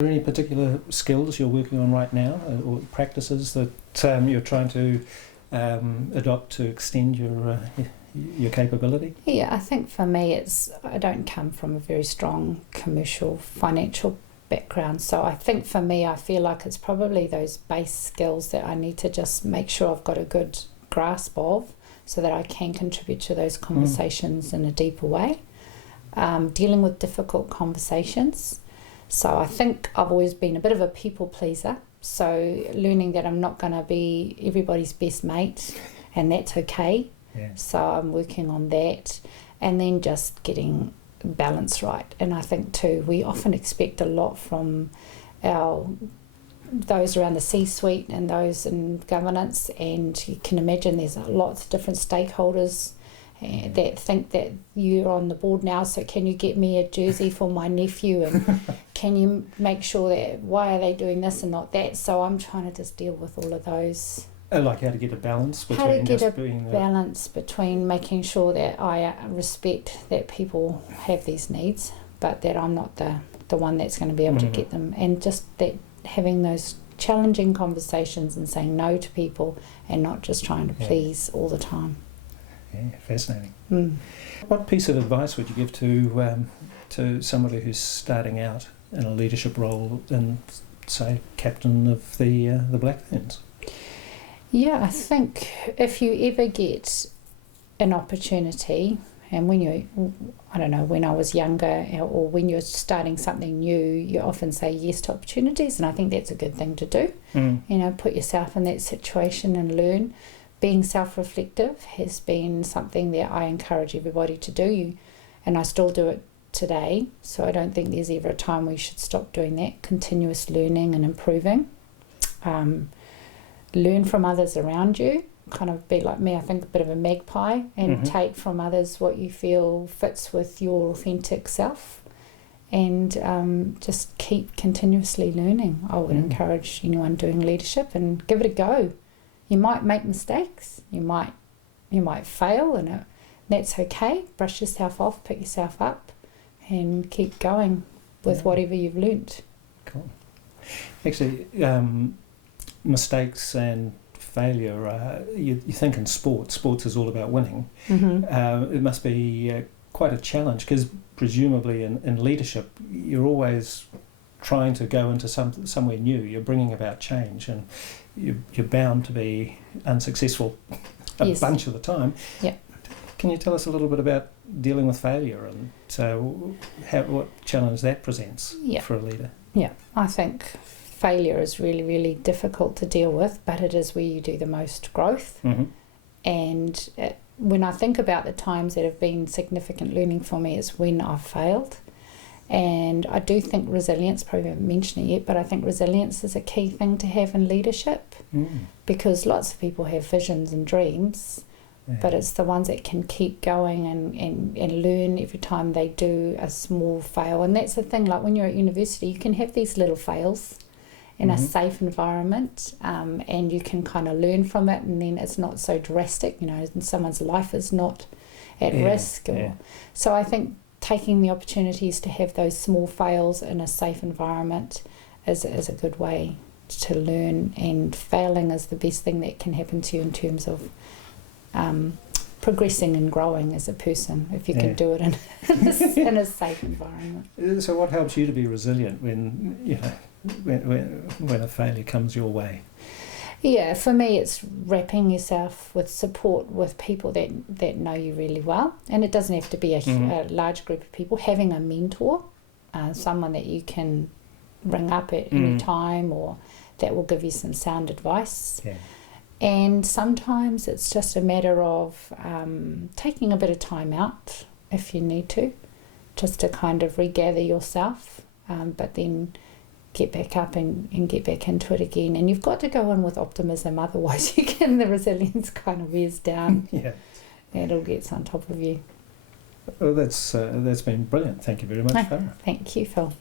there any particular skills you're working on right now, or practices that you're trying to adopt to extend your capability? Yeah, I think for me I don't come from a very strong commercial financial background, so I think for me I feel like it's probably those base skills that I need to just make sure I've got a good grasp of so that I can contribute to those conversations in a deeper way. Dealing with difficult conversations. So I think I've always been a bit of a people pleaser, so learning that I'm not going to be everybody's best mate, and that's okay. Yeah. So I'm working on that, and then just getting balance right. And I think too, we often expect a lot from those around the C-suite and those in governance, and you can imagine there's lots of different stakeholders that think that you're on the board now, so can you get me a jersey for my nephew, and can you make sure that why are they doing this and not that? So I'm trying to just deal with all of those. Like how to get a balance between How to get just a being balance between making sure that I respect that people have these needs, but that I'm not the one that's going to be able to get them, and just that having those challenging conversations and saying no to people and not just trying to please all the time. Yeah, fascinating. What piece of advice would you give to somebody who's starting out in a leadership role and, say, captain of the Blackburns? Yeah, I think if you ever get an opportunity, and when I was younger, or when you're starting something new, you often say yes to opportunities, and I think that's a good thing to do. Put yourself in that situation and learn. Being self-reflective has been something that I encourage everybody to do, and I still do it today, so I don't think there's ever a time we should stop doing that. Continuous learning and improving. Learn from others around you, kind of be like me, I think a bit of a magpie, and take from others what you feel fits with your authentic self, and just keep continuously learning. I would encourage anyone doing leadership, and give it a go. You might make mistakes, you might fail, and that's okay. Brush yourself off, pick yourself up, and keep going with whatever you've learnt. Cool. Actually, mistakes and failure, you think in sports is all about winning. It must be quite a challenge, because presumably in leadership you're always trying to go into somewhere new. You're bringing about change, and you're bound to be unsuccessful a bunch of the time. Yeah. Can you tell us a little bit about dealing with failure and what challenge that presents for a leader? Yeah, I think failure is really, really difficult to deal with, but it is where you do the most growth. And when I think about the times that have been significant learning for me, it's when I've failed. And I do think resilience, probably haven't mentioned it yet, but I think resilience is a key thing to have in leadership, because lots of people have visions and dreams, but it's the ones that can keep going and learn every time they do a small fail. And that's the thing, like when you're at university, you can have these little fails in a safe environment, and you can kind of learn from it, and then it's not so drastic, and someone's life is not at risk. So I think taking the opportunities to have those small fails in a safe environment is a good way to learn, and failing is the best thing that can happen to you in terms of progressing and growing as a person, if you can do it in a safe environment. So what helps you to be resilient when when a failure comes your way? Yeah, for me it's wrapping yourself with support with people that know you really well, and it doesn't have to be a large group of people. Having a mentor, someone that you can ring up at any time, or that will give you some sound advice. And sometimes it's just a matter of taking a bit of time out if you need to, just to kind of regather yourself, but then get back up and get back into it again. And you've got to go in with optimism, otherwise the resilience kind of wears down. And it'll get on top of you. Well, that's been brilliant. Thank you very much, Farah. Thank you, Phil.